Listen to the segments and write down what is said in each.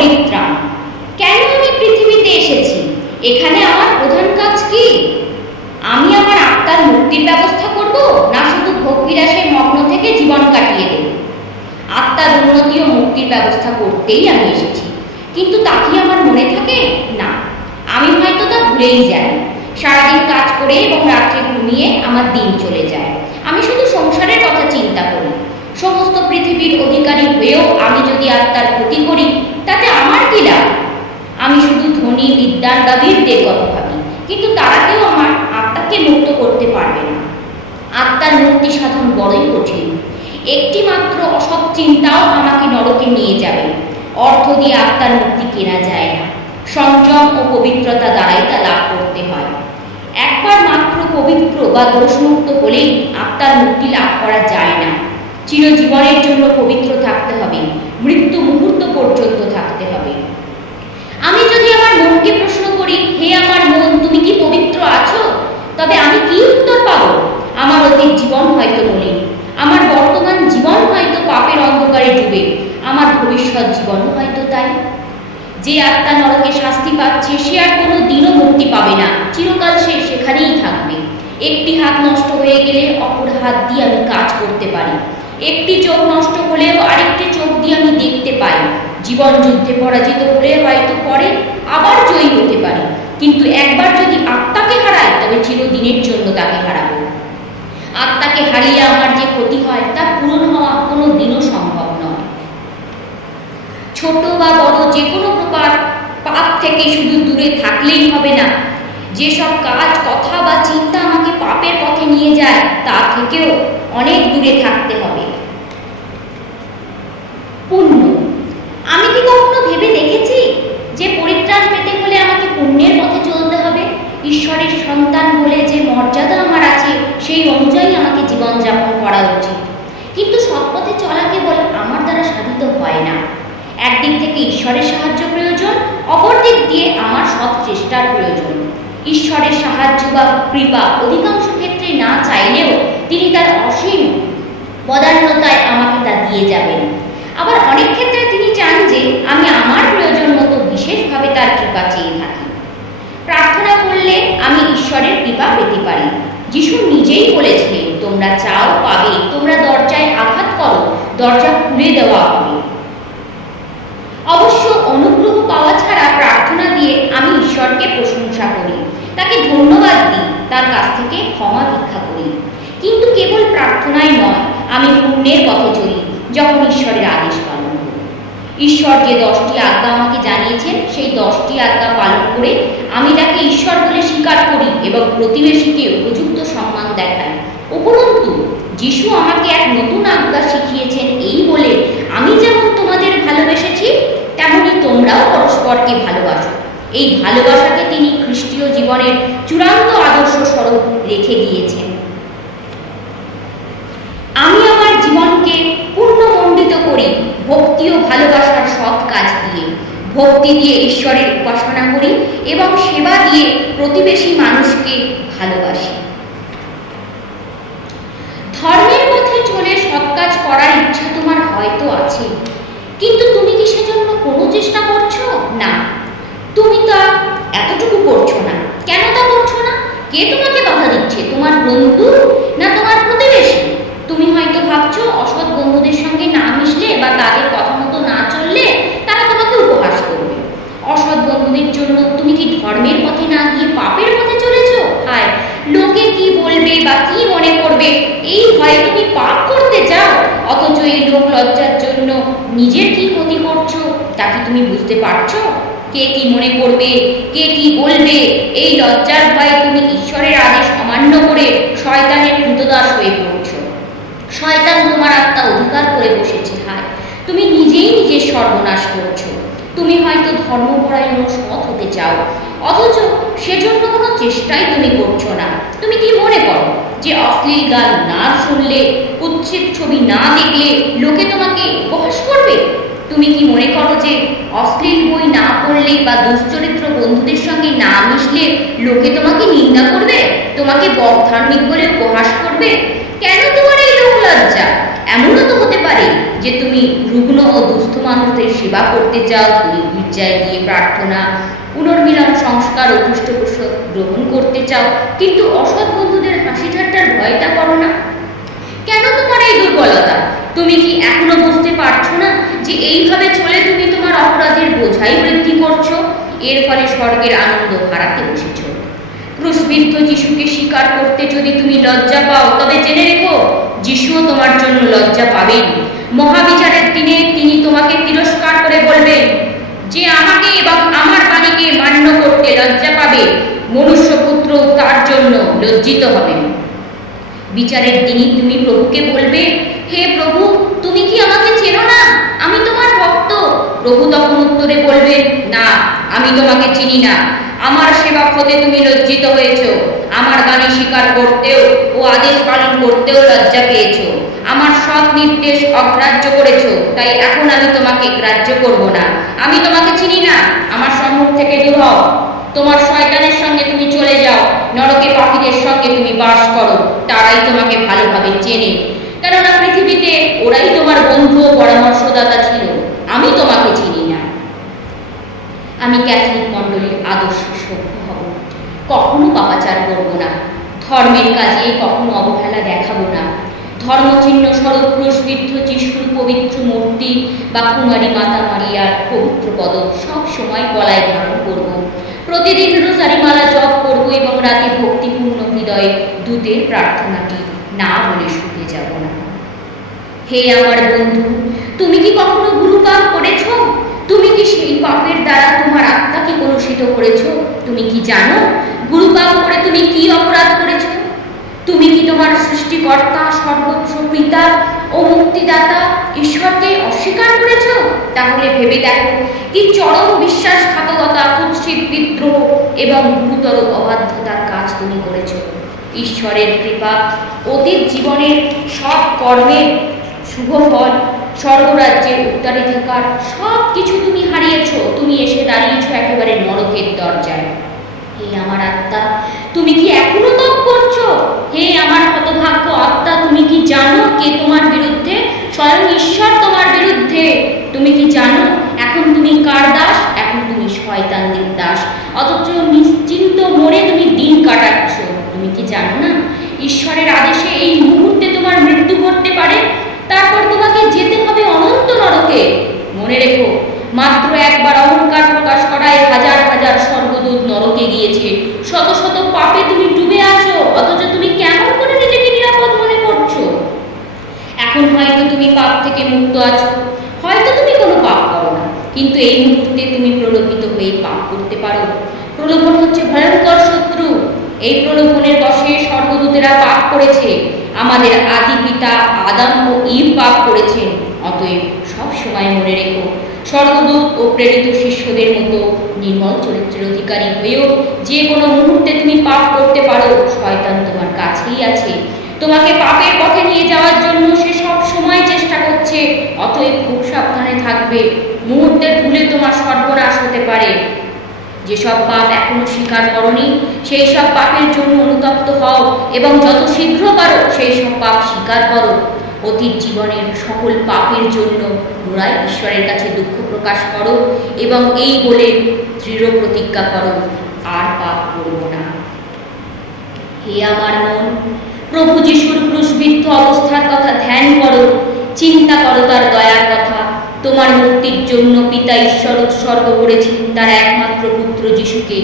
পরিত্রাণ। কেন আমি পৃথিবীতে এসেছি? এখানে আমার প্রধান কাজ কি? আমি আমার আত্মার মুক্তির ব্যবস্থা করব, না শুধু ভোগবিলাসের মগ্ন থেকে জীবন কাটিয়ে দেব? আত্মার উন্নতি ও মুক্তির ব্যবস্থা করতেই আমি এসেছি। কিন্তু তা কি আমার মনে থাকে? না, আমি হয়তো তা ভুলেই যাই। সারাদিন কাজ করে এবং রাত্রে ঘুমিয়ে আমার দিন চলে যায়। আমি শুধু সংসারের কথা চিন্তা করি। সমস্ত পৃথিবীর অধিকারী হয়েও আমি যদি আত্মার ক্ষতি করি, তাতে আমার কি লাভ? আমি শুধু ধনী বিদ্যান বা বীরদের কথা ভাবি, কিন্তু তারা কেউ আমার আত্মাকে মুক্ত করতে পারবে না। আত্মার মুক্তি সাধন বড়ই কঠিন। একটি মাত্র অসৎ চিন্তাও আমাকে নরকে নিয়ে যাবে। অর্থ দিয়ে আত্মার মুক্তি কেনা যায় না। সংযম ও পবিত্রতা দ্বারাই তা লাভ করতে হয়। একবার মাত্র পবিত্র বা দোষমুক্ত হলেই আত্মার মুক্তি লাভ করা যায় না। চিরজীবনের জন্য পবিত্র থাকতে হবে, মৃত্যু মুহূর্ত পর্যন্ত থাকতে হবে। আমি যদি আমার মনকে প্রশ্ন করি, হে আমার মন, তুমি কি পবিত্র আছো? তবে আমি কি উত্তর পাব? আমার অতীত জীবন হয়তো মলিন, আমার বর্তমান জীবন হয়তো পাপের অন্ধকারে ডুবে, আমার ভবিষ্যৎ জীবনও হয়তো তাই। যে আত্মা নরকে শাস্তি পাচ্ছে সে আর কোনো দিনও মুক্তি পাবে না। চিরকাল সে সেখানেই থাকবে। একটি হাত নষ্ট হয়ে গেলে অপর হাত দিয়ে আমি কাজ করতে পারি। একটি চোখ নষ্ট হলেও আরেকটি চোখ দিয়ে আমি দেখতে পাই। জীবন যুদ্ধে পরাজিত হলে হয়তো পরে আবার জয়ী হতে পারি, কিন্তু একবার যদি আত্মাকে হারাই তবে চিরদিনের জন্য তাকে হারাবো। আত্মাকে হারিয়ে আমার যে ক্ষতি হয় তা পূরণ হওয়া কোনো দিনও সম্ভব নয়। ছোট বা বড় যে কোনো প্রকার পাপ থেকে শুধু দূরে থাকলেই হবে না, যেসব কাজ, কথা বা চিন্তা আমাকে পাপের পথে নিয়ে যায় তা থেকেও অনেক দূরে থাকতে হবে। পুণ্য। আমি কি কখনো ভেবে দেখেছি যে পরিত্রাণ পেতে হলে আমাকে পুণ্যের পথে চলতে হবে? ঈশ্বরের সন্তান বলে যে মর্যাদা আমার আছে সেই অনুযায়ী আমাকে জীবনযাপন করা উচিত। কিন্তু সৎপথে চলা কেবল আমার দ্বারা সাধিত হয় না। একদিক থেকে ঈশ্বরের সাহায্য প্রয়োজন, অপর দিক দিয়ে আমার সৎ চেষ্টার প্রয়োজন। ঈশ্বরের সাহায্য বা কৃপা অধিকাংশ ক্ষেত্রে না চাইলেও তিনি তার অসীম বদান্যতায় আমাকে তা দিয়ে যাবেন। আবার অনেক ক্ষেত্রে তিনি চান যে আমি আমার প্রয়োজন মতো বিশেষভাবে তার কৃপা চেয়ে থাকি। প্রার্থনা করলে আমি ঈশ্বরের কৃপা পেতে পারি। যিশু নিজেই বলেছিলেন, তোমরা চাও পাবে, তোমরা দরজায় আঘাত করো, দরজা খুলে দেওয়া হবে। অবশ্য অনুগ্রহ পাওয়া ছাড়া প্রার্থনা দিয়ে আমি ঈশ্বরকে প্রশংসা করি, তাকে ধন্যবাদ দিই, তার কাছ থেকে ক্ষমা ভিক্ষা করি। কিন্তু কেবল প্রার্থনাই নয়, আমি পুণ্যের পথে চলি যখন ঈশ্বরের আদেশ পালন করি। ঈশ্বর যে 10টি আজ্ঞা আমাকে জানিয়েছেন সেই 10টি আজ্ঞা পালন করে আমি তাকে ঈশ্বর বলে স্বীকার করি এবং প্রতিবেশীকে উপযুক্ত সম্মান দেখাই। উপরন্তু যিশু আমাকে এক নতুন আজ্ঞা শিখিয়েছেন এই বলে, আমি যেমন তোমাদের ভালোবেসেছি তেমনি তোমরাও পরস্পরকে ভালোবাসো। এই ভালোবাসাকে তিনি খ্রিস্টীয় জীবনের চূড়ান্ত আদর্শ স্বরূপ রেখে গিয়েছেন। আমি আমার জীবনকে পূর্ণমণ্ডিত করি ভক্তি ও ভালোবাসার সৎ কাজ দিয়ে। ভক্তি দিয়ে ঈশ্বরের উপাসনা করি এবং সেবা দিয়ে প্রতিবেশী মানুষকে ভালোবাসি। ধর্মের পথে চলে সৎ কাজ করার ইচ্ছা তোমার হয়তো আছে, কিন্তু তুমি কি সেজন্য কোনো চেষ্টা করছো? না, তুমি তা এতটুকু করছো না। কেন তা করছো না? কে তোমাকে বাধা দিচ্ছে? তোমার বন্ধু না তোমার প্রতিবেশী? তুমি হয়তো ভাবছো অসৎ বন্ধুদের সঙ্গে না মিশলে বা তাদের কথা মতো না চললে তারা তোমাকে উপহাস করবে। অসৎ বন্ধুদের জন্য তুমি কি ধর্মের পথে না গিয়ে পাপের পথে চলেছো? হায়, লোকে কি বলবে বা কি মনে করবে এই ভয়ে তুমি পাপ করতে যাও, অথচ এই লোক লজ্জার জন্য নিজের কি ক্ষতি করছো তা কি তুমি বুঝতে পারছো? কে কি মনে করবে, কে কি বলবে, এই লজ্জার ভয়ে তুমি ঈশ্বরের আদেশ অমান্য করে শয়তানের ক্রীতদাস হয়ে পড়ছো। শয়তান তোমার আত্মা অধিকার করে বসেছে। হায়, তুমি নিজেই নিজের সর্বনাশ করছো। তুমি হয়তো ধর্মপরায়ণ সৎ হতে চাও, অথচ সেজন্য কোনো চেষ্টাই তুমি করছো না। তুমি কি মনে করো যে অশ্লীল গান না শুনলে, উচ্ছেদ ছবি না দেখলে লোকে তোমাকে উপহাস করবে? তুমি কি মনে করো যে অশ্লীল বই না পড়লে বা দুশ্চরিত্র বন্ধুদের সঙ্গে না মিশলে লোকে তোমাকে নিন্দা করবে, তোমাকে বকধার্মিক বলে উপহাস করবে? কেন তোমার এই লোক লজ্জা? এমনও তো হতে পারে যে তুমি রুগ্ন ও দুস্থ মানুষদের সেবা করতে চাও, তুমি গির্জায় গিয়ে প্রার্থনা, পুনর্মিলন, সংস্কার ও পৃষ্ঠপোষক গ্রহণ করতে চাও, কিন্তু অসৎ বন্ধুদের হাসি ঠাট্টার ভয়টা করো না। কেন তোমার এই দুর্বলতা? তুমি কি এখনো বুঝতে পারছো না যে এইভাবে চলে তুমি তোমার অপরাধের বোঝাই বৃদ্ধি করছো? এর ফলে স্বর্গের আনন্দ হারাতে বসেছ। ক্রুশবিদ্ধ যিশুকে স্বীকার করতে যদি তুমি লজ্জা পাও, তবে জেনে রেখো যিশুও তোমার জন্য লজ্জা পাবেন। মহাবিচারের দিনে তিনি তোমাকে তিরস্কার করে বলবেন, যে আমাকে এবং আমার বাণীকে মান্য করতে লজ্জা পাবে, মনুষ্যপুত্র তার জন্য লজ্জিত হবেন। বিচারের দিনই তুমি প্রভুকে বলবে, হে প্রভু, তুমি কি আমাকে চেনো না? আমি তোমার ভক্ত। প্রভু তখন উত্তরে বলবেন, না, আমি তোমাকে চিনি না। আমার সেবক হতে তুমি লজ্জিত হয়েছ, আমার বাণী স্বীকার করতেও ও আদেশ পালন করতেও লজ্জা পেয়েছ, আমার সৎ নির্দেশ অগ্রাহ্য করেছ, তাই এখন আমি তোমাকে গ্রাহ্য করব না। আমি তোমাকে চিনি না, আমার সম্মুখ থেকে দূর হও। তোমার শয়তানের সঙ্গে তুমি চলে যাও, নরকে পাপীদের সঙ্গে তুমি বাস করো, তারাই তোমাকে ভালোভাবে চেনে, কেননা পৃথিবীতে ওরাই তোমার বন্ধু ও পরামর্শদাতা ছিল। আমি তোমাকে চিনি না। আমি ক্যাথলিক মণ্ডলীর আদর্শ সভ্য হব, কখনো পাপাচার করব না, ধর্মের কাজে কখনো অবহেলা দেখাবো না, ধর্মচিহ্ন স্বরূপ ক্রুশবিদ্ধ যিশুর পবিত্র মূর্তি বা কুমারী মাতা মারিয়ার পবিত্র পদক সব সময় গলায় ধারণ করব, প্রতিদিন রোজারি মালা জপ করব এবং রাতে ভক্তিপূর্ণ হৃদয়ে দূতের প্রার্থনাটি না বলে শুতে যাব না। হে আমার বন্ধু, তুমি কি কখনো গুরুপাপ করেছ? তুমি কি সেই পাপের দ্বারা তোমার আত্মাকে কলুষিত করেছ? তুমি কি জানো গুরুপাপ করে তুমি কি অপরাধ করেছ? তুমি কি তোমার সৃষ্টিকর্তা, সর্বোচ্চ পিতা ও মুক্তিদাতা ঈশ্বরকে অস্বীকার করেছ? তাহলে ভেবে দেখো কি চরম বিশ্বাসঘাতকতা, কুৎসিত বিদ্রোহ এবং গুরুতর অবাধ্যতার কাজ তুমি করেছ। ঈশ্বরের কৃপা, অতীত জীবনের সব কর্মের শুভ ফল, স্বর্গরাজ্যের উত্তরাধিকার সব কিছু তুমি হারিয়েছ। তুমি এসে দাঁড়িয়েছ একেবারে নরকের দরজায়। হে আমার আত্মা, তুমি কি এখনো তপ করছো? হে আমার হতভাগ্য আত্মা, তুমি কি জানো কে তোমার বিরুদ্ধে? স্বয়ং ঈশ্বর তোমার বিরুদ্ধে। তুমি কি জানো এখন তুমি কার দাস? এখন তুমি শয়তানদের দাস, অথচ নিশ্চিন্ত মনে তুমি দিন কাটাচ্ছ। তুমি কি জানো না ঈশ্বরের আদেশে এই মুহূর্তে তোমার মৃত্যু ঘটতে পারে, তারপর তোমাকে যেতে হবে অনন্ত নরকে। মনে রেখো, মাত্র একবার অহংকার প্রকাশ করায় হাজার হাজার স্বর্গদূত নরকে গিয়েছে। শত শত পাপে তুমি ডুবে আছো, অথচ তুমি কেমন করে নিজেকে নিরাপদ মনে করছো? এখন হয়তো তুমি পাপ থেকে মুক্ত আছো, হয়তো তুমি কোনো পাপ করো না, কিন্তু এই মুহূর্তে তুমি প্রলোভিত হয়ে পাপ করতে পারো। প্রলোভন হচ্ছে ভয়ঙ্কর শত্রু। এই প্রলোভনের বশে স্বর্গদূতেরা পাপ করেছে। আমাদের আদি পিতা আদাম ও ঈভ পাপ করেছেন। অতএব সব সময় মনে রেখো, স্বর্গদূত ও প্রেরিত শিষ্যদের মতো নির্মল চরিত্রের অধিকারী হয়েও যে কোনো মুহূর্তে তুমি পাপ করতে পারো। শয়তান তোমার কাছেই আছে, তোমাকে পাপের পথে নিয়ে যাওয়ার জন্য সে সব সময় চেষ্টা করছে। অতএব খুব সাবধানে থাকবে, মুহূর্তের ভুলে তোমার সর্বনাশ হতে পারে। যেসব পাপ এখনো স্বীকার করনি, সেই সব পাপের জন্য অনুতপ্ত হও এবং যত শীঘ্র পারো সেই সব পাপ স্বীকার করো। অতীত জীবনের সকল পাপের জন্য পুনরায় ঈশ্বরের কাছে দুঃখ প্রকাশ করো এবং এই বলে দৃঢ় প্রতিজ্ঞা করো, আর পাপ করব না। হে আমার মন, প্রভু যিশুর ক্রুশবিদ্ধ অবস্থার কথা ধ্যান করো, চিন্তা করো তার দয়ার কথা। তোমার মুক্তির জন্য পিতা ঈশ্বর উৎসর্গ করেছেন তার একমাত্র পুত্র যিশুকে।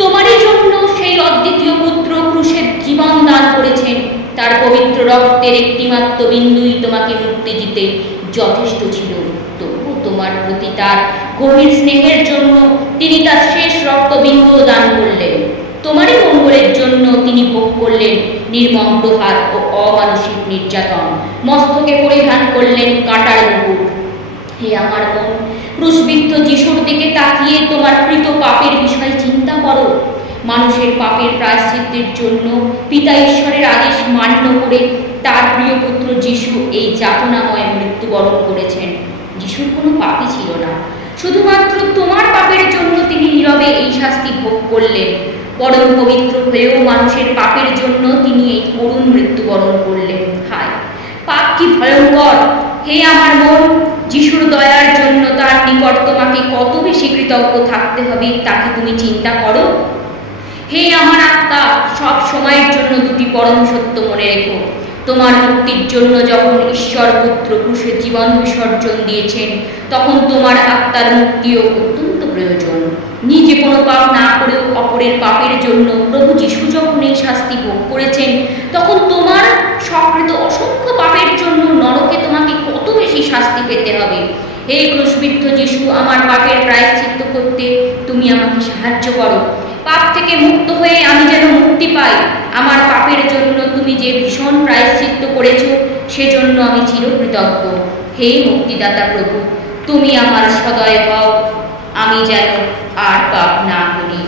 তোমারই জন্য সেই অদ্বিতীয় পুত্র ক্রুশে জীবন দান করেছেন। তার পবিত্র রক্তের একটিমাত্র বিন্দুই তোমাকে মুক্তি দিতে যথেষ্ট ছিল। তবু তোমার প্রতি তার গভীর স্নেহের জন্য তিনি তার শেষ রক্তবিন্দু দান করলেন। তোমারই মঙ্গলের জন্য তিনি ভোগ করলেন নির্মম প্রহার ও অমানসিক নির্যাতন। মস্তকে পরিধান করলেন কাঁটার মুকুট। হে আমার মন, ক্রুশবিদ্ধ যিশুর দিকে তাকিয়ে তোমার কৃত পাপের বিষয় চিন্তা করো। মানুষের পাপের প্রায়শ্চিত্তের জন্য পিতা ঈশ্বরের আদেশ মান্য করে তার প্রিয় পুত্র যিশু এই যাতনাময় মৃত্যুবরণ করেছেন। যিশুর কোনো পাপই ছিল না, শুধুমাত্র তোমার পাপের জন্য তিনি নীরবে এই শাস্তি ভোগ করলেন। পরম পবিত্র হয়েও মানুষের পাপের জন্য তিনি এই করুণ মৃত্যুবরণ করলেন। হায়, পাপ কি ভয়ঙ্কর! হে আমার মন, যিশুর দয়ার জন্য তার নিকট তোমাকে কত বেশি কৃতজ্ঞ থাকতে হবে তা কি তুমি চিন্তা করো? হে আমার আত্মা, সব সময়ের জন্য দুটি পরম সত্য মনে রেখো। তোমার মুক্তির জন্য যখন ঈশ্বর পুত্র ক্রুশে জীবন বিসর্জন দিয়েছেন, তখন তোমার আত্মার মুক্তিও অত্যন্ত প্রয়োজন। নিজে কোনো পাপ না করেও অপরের পাপের জন্য প্রভু যিশু যখন এই শাস্তি ভোগ করেছেন, তখন তোমার সকৃত অসংখ্য পাপের জন্য নরকে তোমাকে কত বেশি শাস্তি পেতে হবে। হে ক্রুশবিদ্ধ যিশু, আমার পাপের প্রায়শ্চিত্ত করতে তুমি আমাকে সাহায্য করো। পাপ থেকে মুক্ত হয়ে আমি যেন মুক্তি পাই। আমার পাপের জন্য তুমি যে ভীষণ প্রায়শ্চিত্ত করেছ, সেজন্য আমি চিরকৃতজ্ঞ। হে মুক্তিদাতা প্রভু, তুমি আমার সদয় হও, আমি যেন আর পাপ না করি।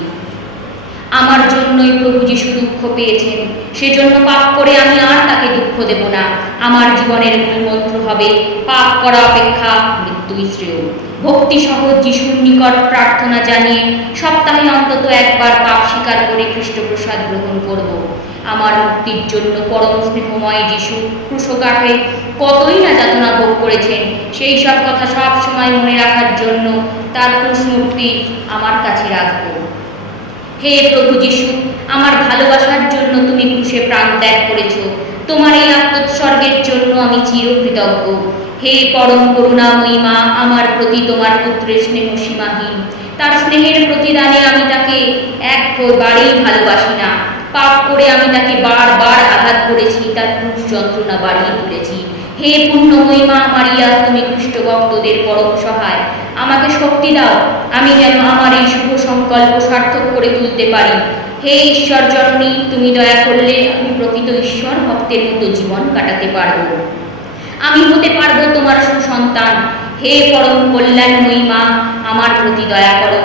আমার জন্যই প্রভু যিশু দুঃখ পেয়েছেন, সেজন্য পাপ করে আমি আর তাকে দুঃখ দেব না। আমার জীবনের মূল মন্ত্র হবে, পাপ করা অপেক্ষা মৃত্যুই শ্রেয়। ভক্তি সহ যিশুর নিকট প্রার্থনা জানিয়ে সপ্তাহে অন্তত একবার পাপ স্বীকার করে খ্রিস্টপ্রসাদ গ্রহণ করব। আমার মুক্তির জন্য পরম স্নেহময় যিশু ক্রুশকাঠে কতই না যাতনা ভোগ করেছেন, সেই সব কথা সব সময় মনে রাখার জন্য তার ক্রুশমূর্তি আমার কাছে রাখব। হে প্রভু যিশু, আমার ভালোবাসার জন্য তুমি ক্রুশে প্রাণ ত্যাগ করেছ। তোমার এই আত্মোৎসর্গের জন্য আমি চিরকৃতজ্ঞ। হে পরম করুণাময়ী মা, আমার প্রতি তোমার পুত্রের স্নেহ সীমাহীন। তার স্নেহের প্রতিদানে আমি তাকে একবারেই ভালোবাসি না। পাপ করে আমি তাকে বারবার আঘাত করেছি, তার ক্রুশ যন্ত্রণা বাড়িয়ে তুলেছি। হে পুণ্যময়ী মা মারিয়া, তুমি খ্রিস্ট ভক্তদের পরম সহায়। আমাকে শক্তি দাও, আমি যেন আমার এই শুভ সংকল্প সার্থক করে তুলতে পারি। হে ঈশ্বর জননী, তুমি দয়া করলে আমি প্রকৃত ঈশ্বর ভক্তের মতো জীবন কাটাতে পারব। আমি হতে পারবো তোমার সুসন্তান। হে পরম কল্যাণময়ী মা, আমার প্রতি দয়া করো।